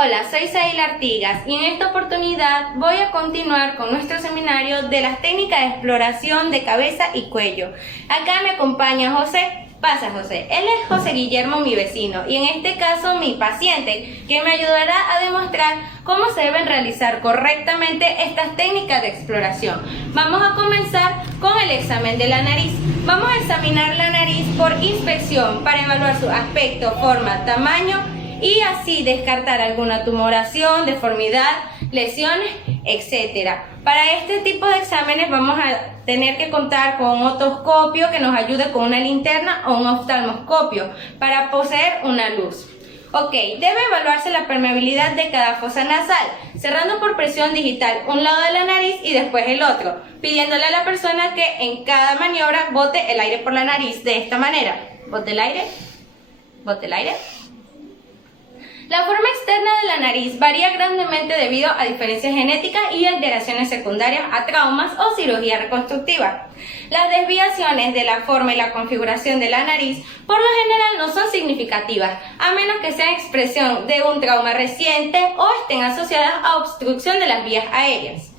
Hola, soy Saila Artigas y en esta oportunidad voy a continuar con nuestro seminario de las técnicas de exploración de cabeza y cuello. Acá me acompaña José. Pasa, José. Él es José Guillermo, mi vecino, y en este caso mi paciente, que me ayudará a demostrar cómo se deben realizar correctamente estas técnicas de exploración. Vamos a comenzar con el examen de la nariz. Vamos a examinar la nariz por inspección para evaluar su aspecto, forma, tamaño y así descartar alguna tumoración, deformidad, lesiones, etc. Para este tipo de exámenes vamos a tener que contar con un otoscopio que nos ayude con una linterna o un oftalmoscopio para poseer una luz. Ok, debe evaluarse la permeabilidad de cada fosa nasal, cerrando por presión digital un lado de la nariz y después el otro, pidiéndole a la persona que en cada maniobra bote el aire por la nariz de esta manera. Bote el aire, bote el aire. La forma externa de la nariz varía grandemente debido a diferencias genéticas y alteraciones secundarias a traumas o cirugía reconstructiva. Las desviaciones de la forma y la configuración de la nariz por lo general no son significativas, a menos que sean expresión de un trauma reciente o estén asociadas a obstrucción de las vías aéreas.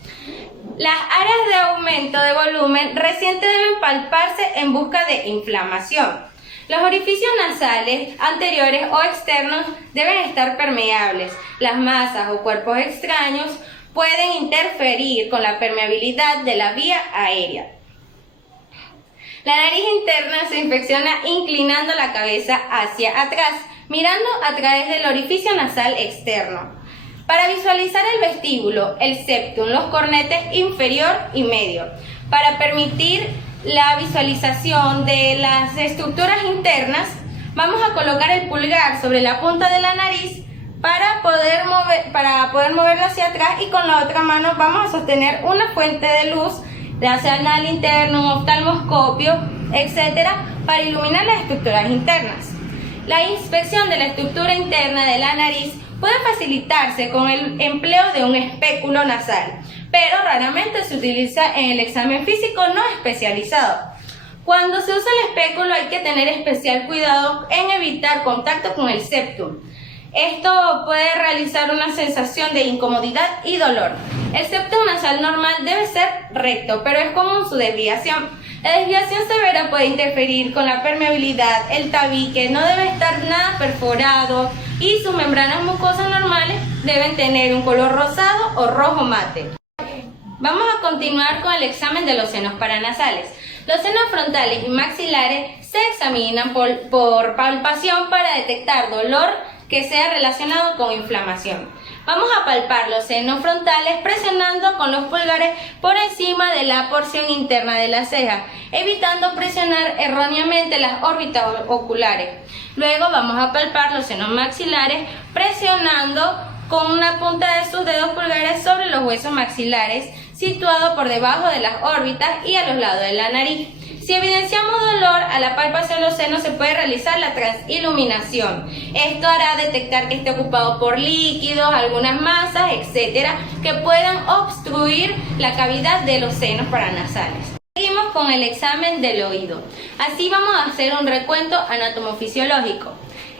Las áreas de aumento de volumen reciente deben palparse en busca de inflamación. Los orificios nasales anteriores o externos deben estar permeables. Las masas o cuerpos extraños pueden interferir con la permeabilidad de la vía aérea. La nariz interna se inspecciona inclinando la cabeza hacia atrás, mirando a través del orificio nasal externo. Para visualizar el vestíbulo, el septum, los cornetes inferior y medio. Para permitir la visualización de las estructuras internas, vamos a colocar el pulgar sobre la punta de la nariz para poder moverlo hacia atrás, y con la otra mano vamos a sostener una fuente de luz, ya sea una linterna, un oftalmoscopio, etc., para iluminar las estructuras internas. La inspección de la estructura interna de la nariz puede facilitarse con el empleo de un espéculo nasal, pero raramente se utiliza en el examen físico no especializado. Cuando se usa el espéculo hay que tener especial cuidado en evitar contacto con el septum. Esto puede realizar una sensación de incomodidad y dolor. El septum nasal normal debe ser recto, pero es común su desviación. La desviación severa puede interferir con la permeabilidad, el tabique no debe estar nada perforado y sus membranas mucosas normales deben tener un color rosado o rojo mate. Vamos a continuar con el examen de los senos paranasales. Los senos frontales y maxilares se examinan por palpación para detectar dolor que sea relacionado con inflamación. Vamos a palpar los senos frontales presionando con los pulgares por encima de la porción interna de la ceja, evitando presionar erróneamente las órbitas oculares. Luego vamos a palpar los senos maxilares presionando con una punta de sus dedos pulgares sobre los huesos maxilares, situado por debajo de las órbitas y a los lados de la nariz. Si evidenciamos dolor a la palpación de los senos, se puede realizar la transiluminación. Esto hará detectar que esté ocupado por líquidos, algunas masas, etcétera, que puedan obstruir la cavidad de los senos paranasales. Seguimos con el examen del oído. Así vamos a hacer un recuento anatomofisiológico.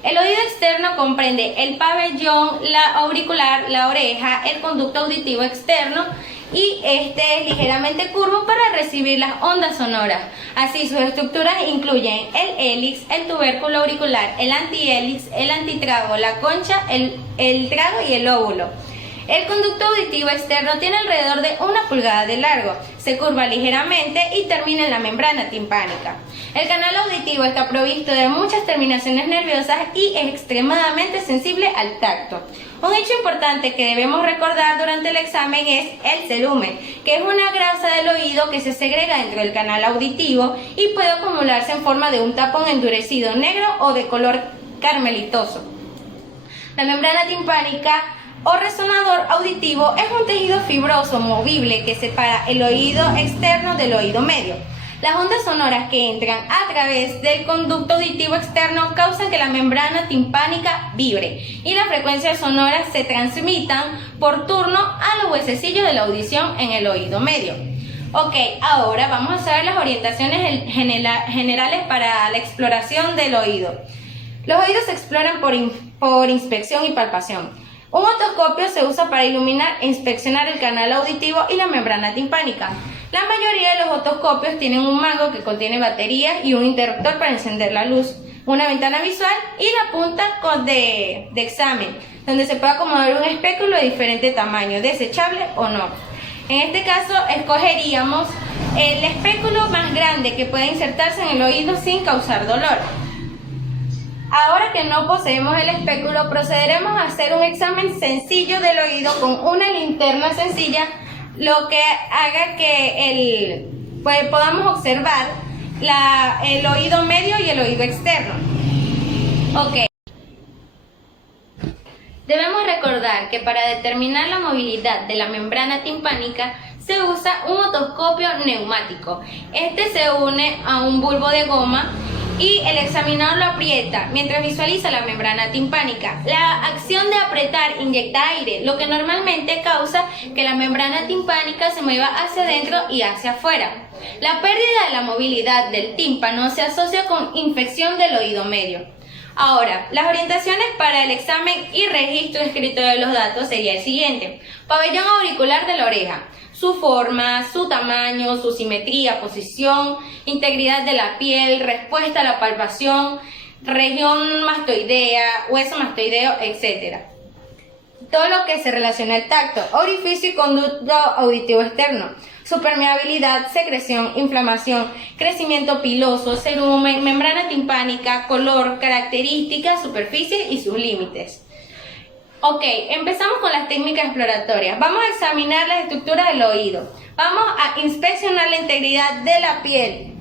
El oído externo comprende el pabellón, la auricular, la oreja, el conducto auditivo externo, y este es ligeramente curvo para recibir las ondas sonoras. Así, sus estructuras incluyen el hélix, el tubérculo auricular, el antihélix, el antitrago, la concha, el trago y el óvulo. El conducto auditivo externo tiene alrededor de 1 pulgada de largo, se curva ligeramente y termina en la membrana timpánica. El canal auditivo está provisto de muchas terminaciones nerviosas y es extremadamente sensible al tacto. Un hecho importante que debemos recordar durante el examen es el cerumen, que es una grasa del oído que se segrega dentro del canal auditivo y puede acumularse en forma de un tapón endurecido negro o de color carmelitoso. La membrana timpánica o resonador auditivo es un tejido fibroso movible que separa el oído externo del oído medio. Las ondas sonoras que entran a través del conducto auditivo externo causan que la membrana timpánica vibre y las frecuencias sonoras se transmitan por turno a los huesecillos de la audición en el oído medio. Ok, ahora vamos a saber las orientaciones generales para la exploración del oído. Los oídos se exploran por inspección y palpación. Un otoscopio se usa para iluminar e inspeccionar el canal auditivo y la membrana timpánica. La mayoría de los otoscopios tienen un mango que contiene baterías y un interruptor para encender la luz, una ventana visual y la punta de examen, donde se puede acomodar un espéculo de diferente tamaño, desechable o no. En este caso, escogeríamos el espéculo más grande que pueda insertarse en el oído sin causar dolor. Ahora que no poseemos el espéculo, procederemos a hacer un examen sencillo del oído con una linterna sencilla, lo que haga que podamos observar el oído medio y el oído externo. Ok. Debemos recordar que para determinar la movilidad de la membrana timpánica se usa un otoscopio neumático. Este se une a un bulbo de goma y el examinador lo aprieta mientras visualiza la membrana timpánica. La acción de apretar inyecta aire, lo que normalmente causa que la membrana timpánica se mueva hacia adentro y hacia afuera. La pérdida de la movilidad del tímpano se asocia con infección del oído medio. Ahora, las orientaciones para el examen y registro escrito de los datos sería el siguiente. Pabellón auricular de la oreja. Su forma, su tamaño, su simetría, posición, integridad de la piel, respuesta a la palpación, región mastoidea, hueso mastoideo, etc. Todo lo que se relaciona al tacto, orificio y conducto auditivo externo, su permeabilidad, secreción, inflamación, crecimiento piloso, cerumen, membrana timpánica, color, características, superficie y sus límites. Ok, empezamos con las técnicas exploratorias. Vamos a examinar las estructuras del oído. Vamos a inspeccionar la integridad de la piel,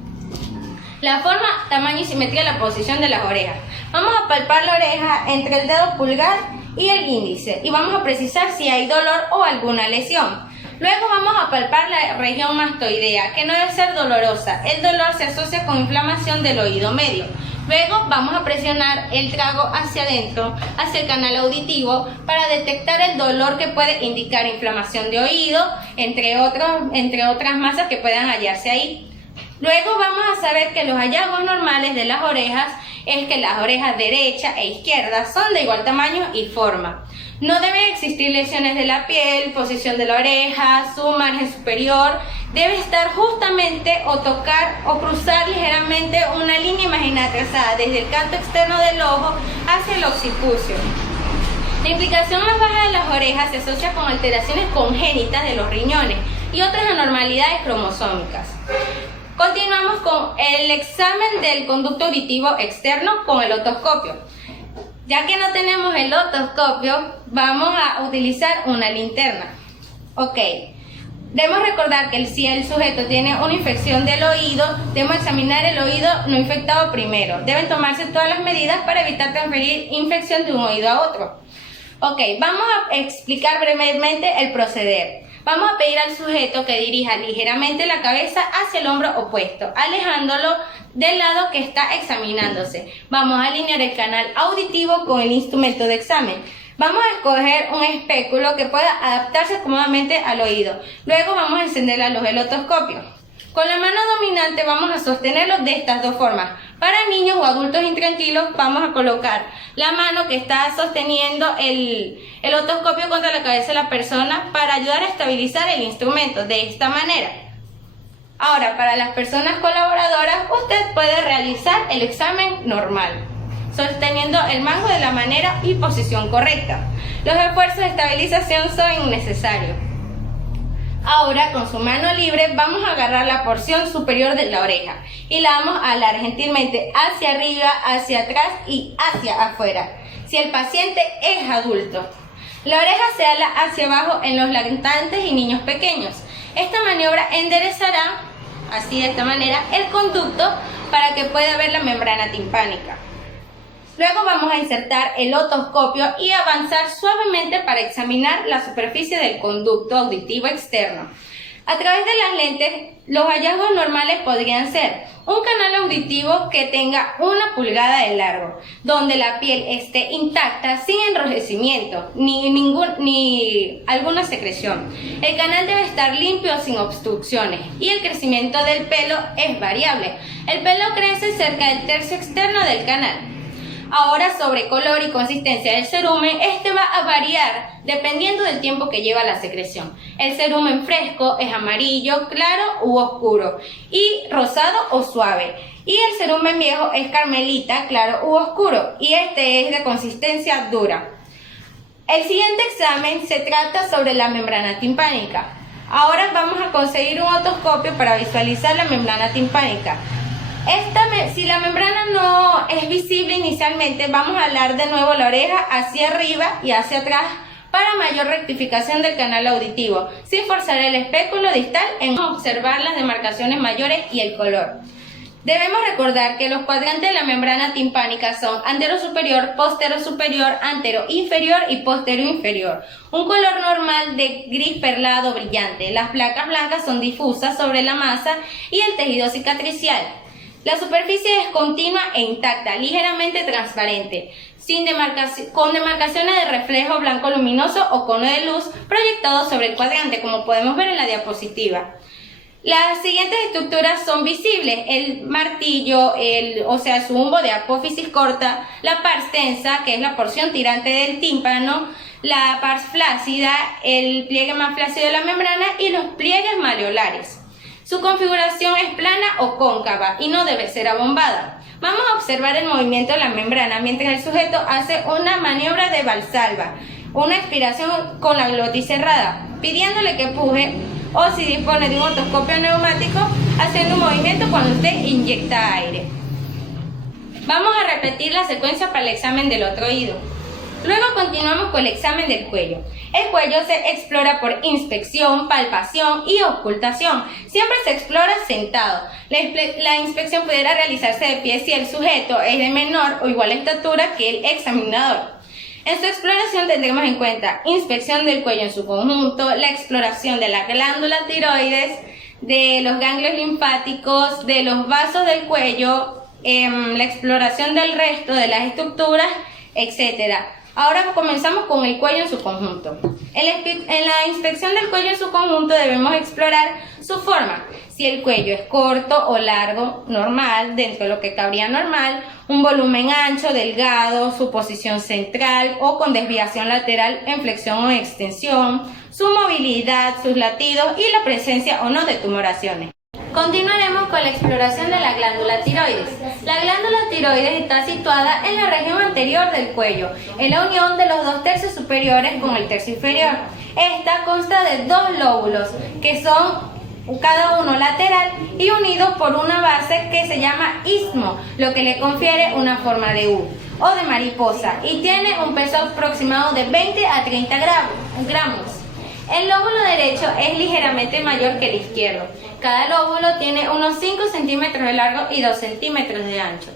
la forma, tamaño y simetría de la posición de las orejas. Vamos a palpar la oreja entre el dedo pulgar y el índice y vamos a precisar si hay dolor o alguna lesión. Luego vamos a palpar la región mastoidea, que no debe ser dolorosa. El dolor se asocia con inflamación del oído medio. Luego vamos a presionar el trago hacia adentro, hacia el canal auditivo, para detectar el dolor que puede indicar inflamación de oído, entre otras masas que puedan hallarse ahí. Luego vamos a saber que los hallazgos normales de las orejas es que las orejas derecha e izquierda son de igual tamaño y forma. No deben existir lesiones de la piel, posición de la oreja, su margen superior debe estar justamente o tocar o cruzar ligeramente una línea imaginaria trazada desde el canto externo del ojo hacia el occipucio. La implicación más baja de las orejas se asocia con alteraciones congénitas de los riñones y otras anormalidades cromosómicas. Continuamos con el examen del conducto auditivo externo con el otoscopio. Ya que no tenemos el otoscopio, vamos a utilizar una linterna. Ok, debemos recordar que si el sujeto tiene una infección del oído, debemos examinar el oído no infectado primero. Deben tomarse todas las medidas para evitar transferir infección de un oído a otro. Ok, vamos a explicar brevemente el proceder. Vamos a pedir al sujeto que dirija ligeramente la cabeza hacia el hombro opuesto, alejándolo del lado que está examinándose. Vamos a alinear el canal auditivo con el instrumento de examen. Vamos a escoger un espéculo que pueda adaptarse cómodamente al oído. Luego vamos a encender la luz del otoscopio. Con la mano dominante vamos a sostenerlo de estas dos formas. Para niños o adultos intranquilos vamos a colocar la mano que está sosteniendo el otoscopio contra la cabeza de la persona para ayudar a estabilizar el instrumento de esta manera. Ahora, para las personas colaboradoras, usted puede realizar el examen normal, sosteniendo el mango de la manera y posición correcta. Los esfuerzos de estabilización son innecesarios. Ahora, con su mano libre, vamos a agarrar la porción superior de la oreja y la vamos a alar gentilmente hacia arriba, hacia atrás y hacia afuera, si el paciente es adulto. La oreja se ala hacia abajo en los lactantes y niños pequeños. Esta maniobra enderezará, así de esta manera, el conducto para que pueda ver la membrana timpánica. Luego vamos a insertar el otoscopio y avanzar suavemente para examinar la superficie del conducto auditivo externo. A través de las lentes, los hallazgos normales podrían ser un canal auditivo que tenga 1 pulgada de largo, donde la piel esté intacta, sin enrojecimiento, ni alguna secreción. El canal debe estar limpio, sin obstrucciones, y el crecimiento del pelo es variable. El pelo crece cerca del tercio externo del canal. Ahora, sobre color y consistencia del cerumen, este va a variar dependiendo del tiempo que lleva la secreción. El cerumen fresco es amarillo, claro u oscuro, y rosado o suave. Y el cerumen viejo es carmelita, claro u oscuro, y este es de consistencia dura. El siguiente examen se trata sobre la membrana timpánica. Ahora vamos a conseguir un otoscopio para visualizar la membrana timpánica. Si la membrana no es visible inicialmente, vamos a alar de nuevo la oreja hacia arriba y hacia atrás para mayor rectificación del canal auditivo, sin forzar el espéculo distal en observar las demarcaciones mayores y el color. Debemos recordar que los cuadrantes de la membrana timpánica son antero superior, postero superior, antero inferior y postero inferior. Un color normal de gris perlado brillante. Las placas blancas son difusas sobre la masa y el tejido cicatricial. La superficie es continua e intacta, ligeramente transparente, con demarcaciones de reflejo blanco luminoso o cono de luz proyectado sobre el cuadrante, como podemos ver en la diapositiva. Las siguientes estructuras son visibles: el martillo, su humbo de apófisis corta, la pars tensa, que es la porción tirante del tímpano, la pars flácida, el pliegue más flácido de la membrana y los pliegues maleolares. Su configuración es plana o cóncava y no debe ser abombada. Vamos a observar el movimiento de la membrana mientras el sujeto hace una maniobra de Valsalva, una expiración con la glotis cerrada, pidiéndole que puje, o si dispone de un otoscopio neumático, haciendo un movimiento cuando usted inyecta aire. Vamos a repetir la secuencia para el examen del otro oído. Luego continuamos con el examen del cuello. El cuello se explora por inspección, palpación y ocultación. Siempre se explora sentado. La inspección pudiera realizarse de pie si el sujeto es de menor o igual estatura que el examinador. En su exploración tendremos en cuenta inspección del cuello en su conjunto, la exploración de la glándula tiroides, de los ganglios linfáticos, de los vasos del cuello, la exploración del resto de las estructuras, etc. Ahora comenzamos con el cuello en su conjunto. En la inspección del cuello en su conjunto debemos explorar su forma. Si el cuello es corto o largo, normal, dentro de lo que cabría normal, un volumen ancho, delgado, su posición central o con desviación lateral en flexión o extensión, su movilidad, sus latidos y la presencia o no de tumoraciones. Continuaremos con la exploración de la glándula tiroides. La glándula tiroides está situada en la región anterior del cuello, en la unión de los 2 tercios superiores con el tercio inferior. Esta consta de 2 lóbulos, que son cada uno lateral y unidos por una base que se llama istmo, lo que le confiere una forma de U o de mariposa, y tiene un peso aproximado de 20 a 30 gramos. El lóbulo derecho es ligeramente mayor que el izquierdo. Cada lóbulo tiene unos 5 centímetros de largo y 2 centímetros de ancho.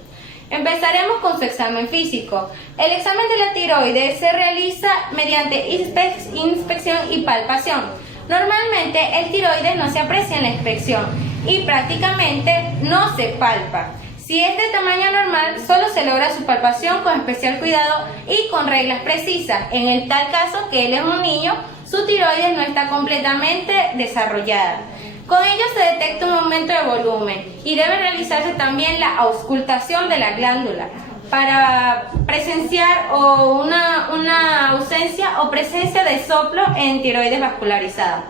Empezaremos con su examen físico. El examen de la tiroides se realiza mediante inspección y palpación. Normalmente el tiroides no se aprecia en la inspección y prácticamente no se palpa. Si es de tamaño normal, solo se logra su palpación con especial cuidado y con reglas precisas. En el tal caso que él es un niño, su tiroides no está completamente desarrollada. Con ello se detecta un aumento de volumen y debe realizarse también la auscultación de la glándula para presenciar una ausencia o presencia de soplo en tiroides vascularizada.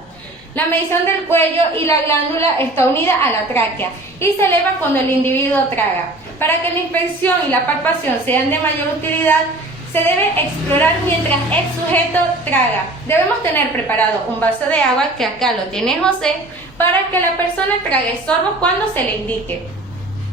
La medición del cuello y la glándula está unida a la tráquea y se eleva cuando el individuo traga. Para que la inspección y la palpación sean de mayor utilidad, se debe explorar mientras el sujeto traga. Debemos tener preparado un vaso de agua, que acá lo tiene José, para que la persona trague sorbos cuando se le indique.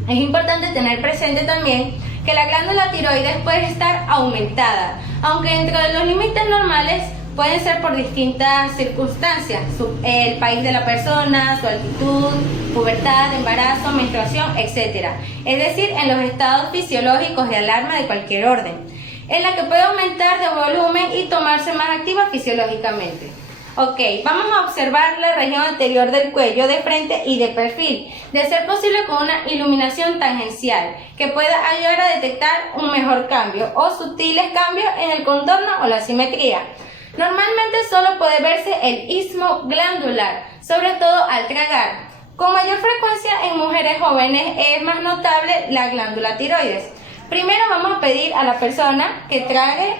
Es importante tener presente también que la glándula tiroides puede estar aumentada, aunque dentro de los límites normales pueden ser por distintas circunstancias, el país de la persona, su altitud, pubertad, embarazo, menstruación, etc. Es decir, en los estados fisiológicos de alarma de cualquier orden, en la que puede aumentar de volumen y tomarse más activa fisiológicamente. Ok, vamos a observar la región anterior del cuello de frente y de perfil, de ser posible con una iluminación tangencial, que pueda ayudar a detectar un mejor cambio o sutiles cambios en el contorno o la simetría. Normalmente solo puede verse el istmo glandular, sobre todo al tragar. Con mayor frecuencia en mujeres jóvenes es más notable la glándula tiroides. Primero vamos a pedir a la persona que trague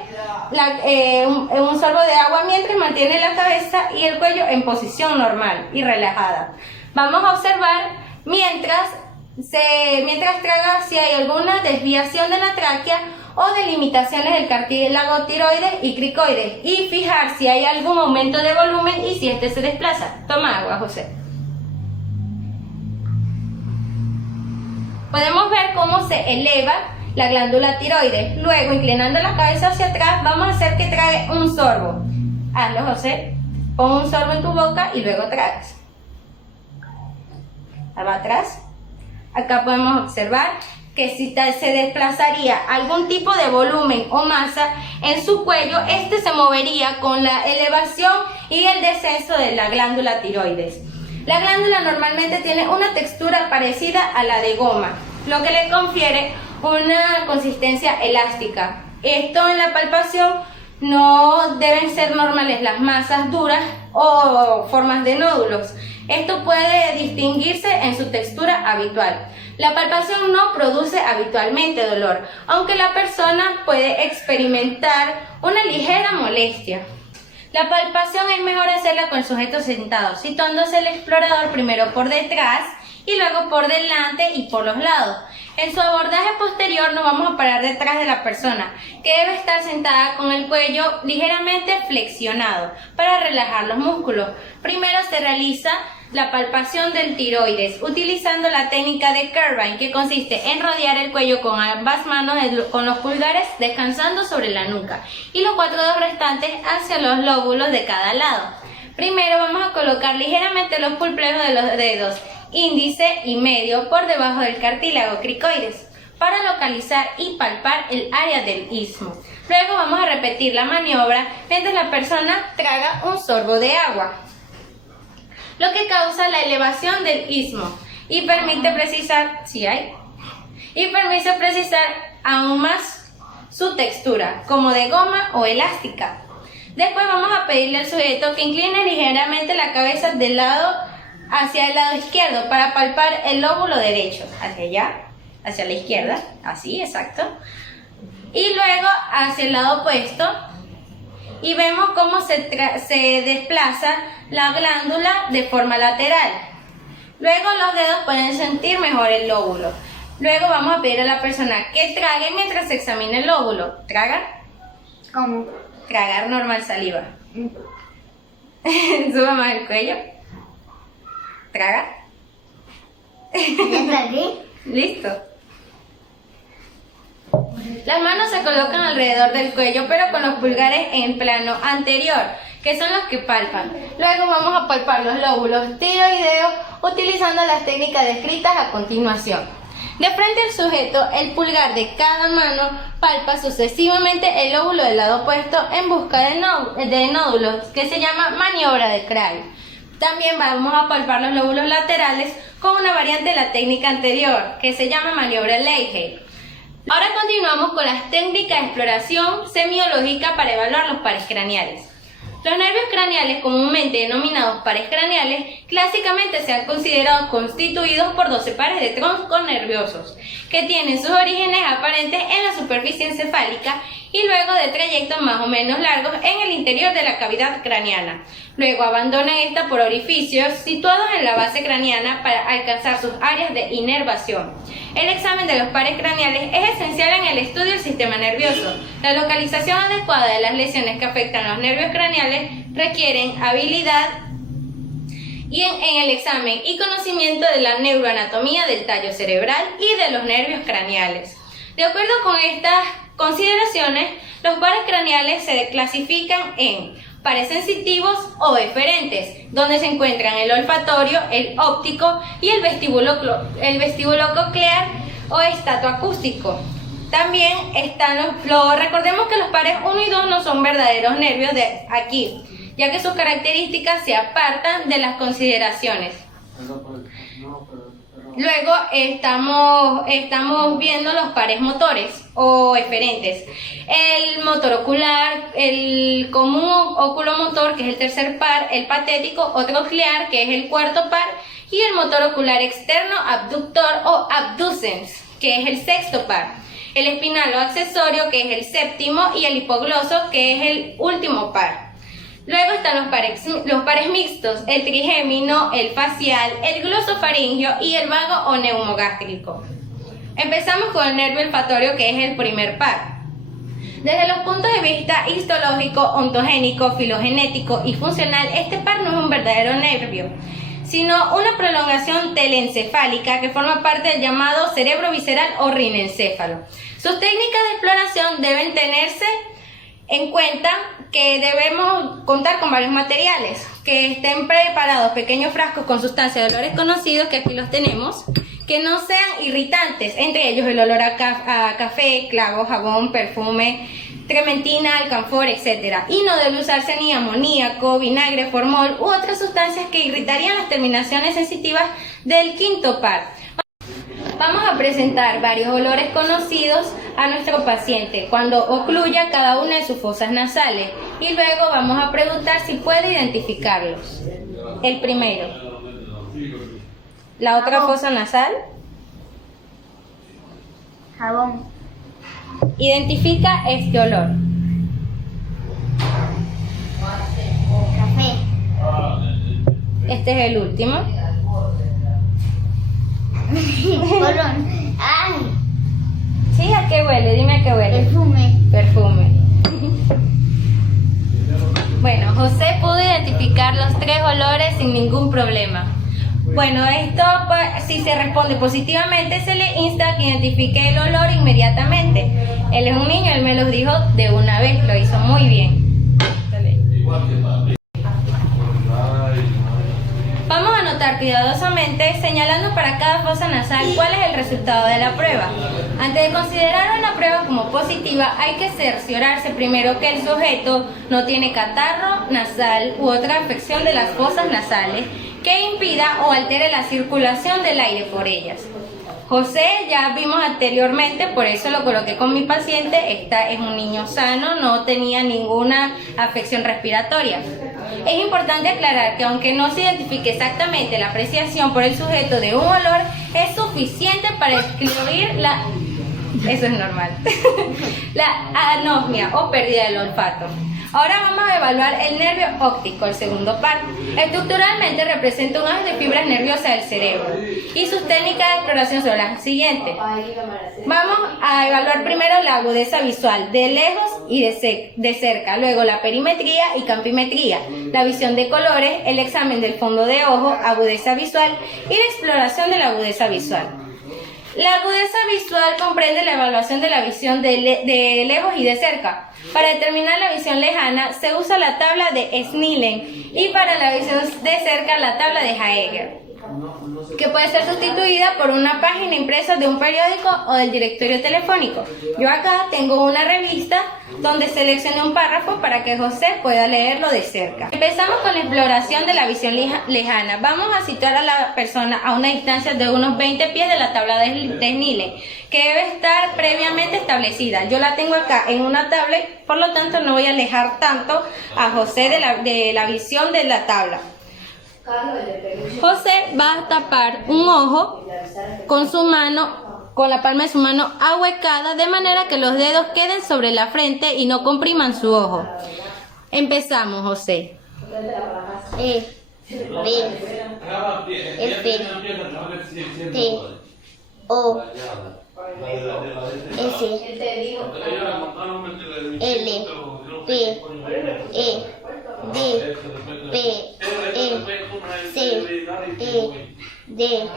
un sorbo de agua mientras mantiene la cabeza y el cuello en posición normal y relajada. Vamos a observar mientras traga si hay alguna desviación de la tráquea o delimitaciones del cartílago tiroides y cricoides y fijar si hay algún aumento de volumen y si este se desplaza. Toma agua, José. Podemos ver cómo se eleva la glándula tiroides. Luego, inclinando la cabeza hacia atrás, vamos a hacer que trague un sorbo. Hazlo, José. Pon un sorbo en tu boca y luego tragas. Va atrás. Acá podemos observar que si se desplazaría algún tipo de volumen o masa en su cuello, este se movería con la elevación y el descenso de la glándula tiroides. La glándula normalmente tiene una textura parecida a la de goma, lo que le confiere una consistencia elástica. Esto en la palpación no deben ser normales las masas duras o formas de nódulos. Esto puede distinguirse en su textura habitual. La palpación no produce habitualmente dolor, aunque la persona puede experimentar una ligera molestia. La palpación es mejor hacerla con el sujeto sentado, situándose el explorador primero por detrás y luego por delante y por los lados. En su abordaje posterior nos vamos a parar detrás de la persona, que debe estar sentada con el cuello ligeramente flexionado para relajar los músculos. Primero se realiza la palpación del tiroides, utilizando la técnica de Kirby, que consiste en rodear el cuello con ambas manos con los pulgares descansando sobre la nuca y los 4 dedos restantes hacia los lóbulos de cada lado. Primero vamos a colocar ligeramente los pulpejos de los dedos índice y medio por debajo del cartílago cricoides para localizar y palpar el área del istmo. Luego vamos a repetir la maniobra mientras la persona traga un sorbo de agua, lo que causa la elevación del istmo y permite precisar, aún más su textura, como de goma o elástica. Después vamos a pedirle al sujeto que incline ligeramente la cabeza hacia el lado izquierdo para palpar el lóbulo derecho, hacia allá, hacia la izquierda, así, exacto, y luego hacia el lado opuesto, y vemos cómo se desplaza la glándula de forma lateral. Luego los dedos pueden sentir mejor el lóbulo. Luego vamos a pedir a la persona que trague mientras se examina el lóbulo. ¿Traga? ¿Cómo? Tragar normal, saliva. Suba más el cuello. Traga. ¿Ya tragué? Listo. Las manos se colocan alrededor del cuello, pero con los pulgares en plano anterior, que son los que palpan. Luego vamos a palpar los lóbulos tiroideos utilizando las técnicas descritas a continuación. De frente al sujeto, el pulgar de cada mano palpa sucesivamente el lóbulo del lado opuesto en busca de nódulos, que se llama maniobra de Krabbe. También vamos a palpar los lóbulos laterales con una variante de la técnica anterior, que se llama maniobra Leigh. Ahora continuamos con las técnicas de exploración semiológica para evaluar los pares craneales. Los nervios craneales, comúnmente denominados pares craneales, clásicamente se han considerado constituidos por 12 pares de troncos nerviosos, que tienen sus orígenes aparentes en la superficie encefálica y luego de trayectos más o menos largos en el interior de la cavidad craneana. Luego abandonan esta por orificios situados en la base craneana para alcanzar sus áreas de inervación. El examen de los pares craneales es esencial en el estudio del sistema nervioso. La localización adecuada de las lesiones que afectan los nervios craneales requieren habilidad en el examen y conocimiento de la neuroanatomía del tallo cerebral y de los nervios craneales. De acuerdo con estas consideraciones, los pares craneales se clasifican en pares sensitivos o eferentes, donde se encuentran el olfatorio, el óptico y el vestíbulo coclear o estatoacústico. También están recordemos que los pares 1 y 2 no son verdaderos nervios de aquí, ya que sus características se apartan de las consideraciones. Luego estamos viendo los pares motores o eferentes. El motor ocular, el común oculomotor, que es el tercer par, el patético o troclear, que es el cuarto par, y el motor ocular externo abductor o abducens, que es el sexto par. el espinal o accesorio, que es el séptimo, y el hipogloso, que es el último par. Luego están los pares mixtos, el trigémino, el facial, el glosofaringeo y el vago o neumogástrico. Empezamos con el nervio olfatorio, que es el primer par. Desde los puntos de vista histológico, ontogénico, filogenético y funcional, este par no es un verdadero nervio, sino una prolongación telencefálica que forma parte del llamado cerebro visceral o rinencéfalo. Sus técnicas de exploración deben tenerse en cuenta que debemos contar con varios materiales, que estén preparados pequeños frascos con sustancias de olores conocidos, que aquí los tenemos, que no sean irritantes, entre ellos el olor a café, clavo, jabón, perfume, trementina, alcanfor, etc. Y no debe usarse ni amoníaco, vinagre, formol u otras sustancias que irritarían las terminaciones sensitivas del quinto par. Vamos a presentar varios olores conocidos a nuestro paciente cuando ocluya cada una de sus fosas nasales y luego vamos a preguntar si puede identificarlos. El primero. La otra fosa nasal. Jabón. Identifica este olor. Café. Este es el último. Colón. Ay. ¿Sí? ¿A qué huele? Dime a qué huele. Perfume. Perfume. Bueno, José pudo identificar los 3 olores sin ningún problema. Bueno, esto si se responde positivamente se le insta a que identifique el olor inmediatamente. Él es un niño, él me los dijo de una vez, lo hizo muy bien. Vamos a anotar cuidadosamente, señalando para cada fosa nasal cuál es el resultado de la prueba. Antes de considerar una prueba como positiva, hay que cerciorarse primero que el sujeto no tiene catarro nasal u otra afección de las fosas nasales que impida o altere la circulación del aire por ellas. José ya vimos anteriormente, por eso lo coloqué con mi paciente, es un niño sano, no tenía ninguna afección respiratoria. Es importante aclarar que aunque no se identifique exactamente la apreciación por el sujeto de un olor, es suficiente para excluir eso es normal, la anosmia o pérdida del olfato. Ahora vamos a evaluar el nervio óptico, el segundo par. Estructuralmente representa un haz de fibras nerviosas del cerebro y sus técnicas de exploración son las siguientes. Vamos a evaluar primero la agudeza visual, de lejos y de cerca, luego la perimetría y campimetría, la visión de colores, el examen del fondo de ojo, agudeza visual y la exploración de la agudeza visual. La agudeza visual comprende la evaluación de la visión de lejos y de cerca. Para determinar la visión lejana se usa la tabla de Snellen y para la visión de cerca la tabla de Jaeger, que puede ser sustituida por una página impresa de un periódico o del directorio telefónico. Yo acá tengo una revista donde seleccioné un párrafo para que José pueda leerlo de cerca. Empezamos con la exploración de la visión lejana. Vamos a situar a la persona a una distancia de unos 20 pies de la tabla de Snellen, que debe estar previamente establecida. Yo la tengo acá en una tabla, por lo tanto no voy a alejar tanto a José de la visión de la tabla. José va a tapar un ojo con su mano, con la palma de su mano ahuecada, de manera que los dedos queden sobre la frente y no compriman su ojo. Empezamos, José. E, B, F, T, O, S, L, P, E, D, P, E, C, E, D.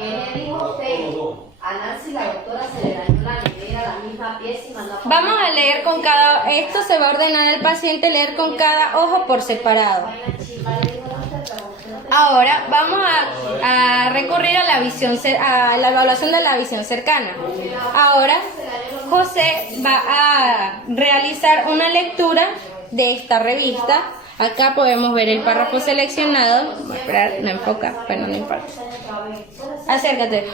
A Nancy la doctora se le dañó la nevera, la misma pieza y mandó a... Vamos a leer con cada... Esto se va a ordenar al paciente leer con cada ojo por separado. Ahora vamos a recurrir a la evaluación de la visión cercana. Ahora José va a realizar una lectura de esta revista. Acá podemos ver el párrafo seleccionado. Voy a esperar, no enfoca, pero no importa. Acércate.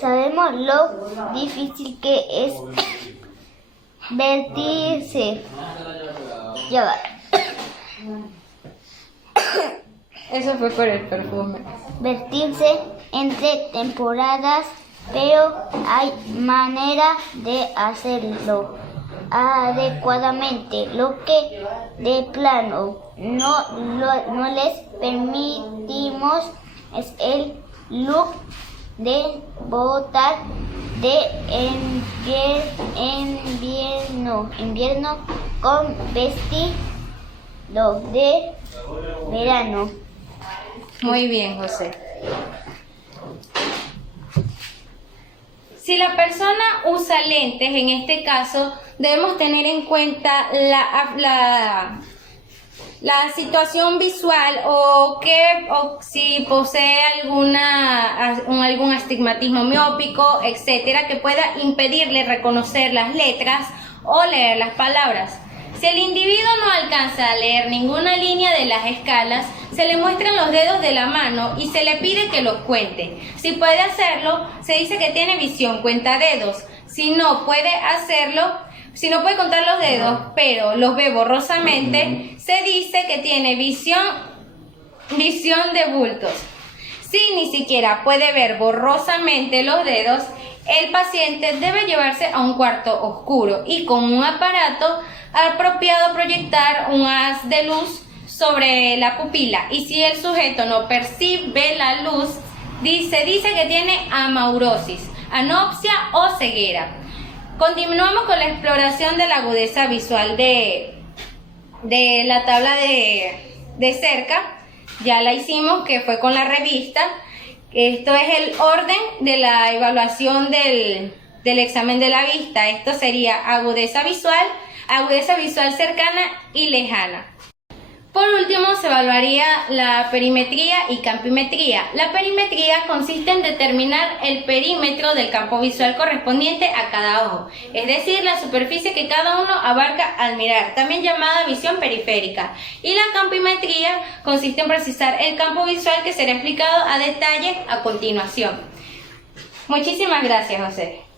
Sabemos lo difícil que es vestirse. Ya va. Eso fue por el perfume. Vestirse entre temporadas, pero hay manera de hacerlo adecuadamente. Lo que de plano no les permitimos es el look de botas de invierno con vestido de verano. Muy bien, José. Si la persona usa lentes, en este caso, debemos tener en cuenta la situación visual o si posee algún astigmatismo miópico, etcétera, que pueda impedirle reconocer las letras o leer las palabras. Si el individuo no alcanza a leer ninguna línea de las escalas, se le muestran los dedos de la mano y se le pide que los cuente. Si puede hacerlo, se dice que tiene visión cuentadedos. Si no puede contar los dedos, pero los ve borrosamente, se dice que tiene visión de bultos. Si ni siquiera puede ver borrosamente los dedos, el paciente debe llevarse a un cuarto oscuro y con un aparato apropiado proyectar un haz de luz sobre la pupila. Y si el sujeto no percibe la luz, se dice que tiene amaurosis, anopsia o ceguera. Continuamos con la exploración de la agudeza visual de la tabla de cerca. Ya la hicimos, que fue con la revista. Esto es el orden de la evaluación del examen de la vista. Esto sería agudeza visual cercana y lejana. Por último, se evaluaría la perimetría y campimetría. La perimetría consiste en determinar el perímetro del campo visual correspondiente a cada ojo, es decir, la superficie que cada uno abarca al mirar, también llamada visión periférica. Y la campimetría consiste en precisar el campo visual, que será explicado a detalle a continuación. Muchísimas gracias, José.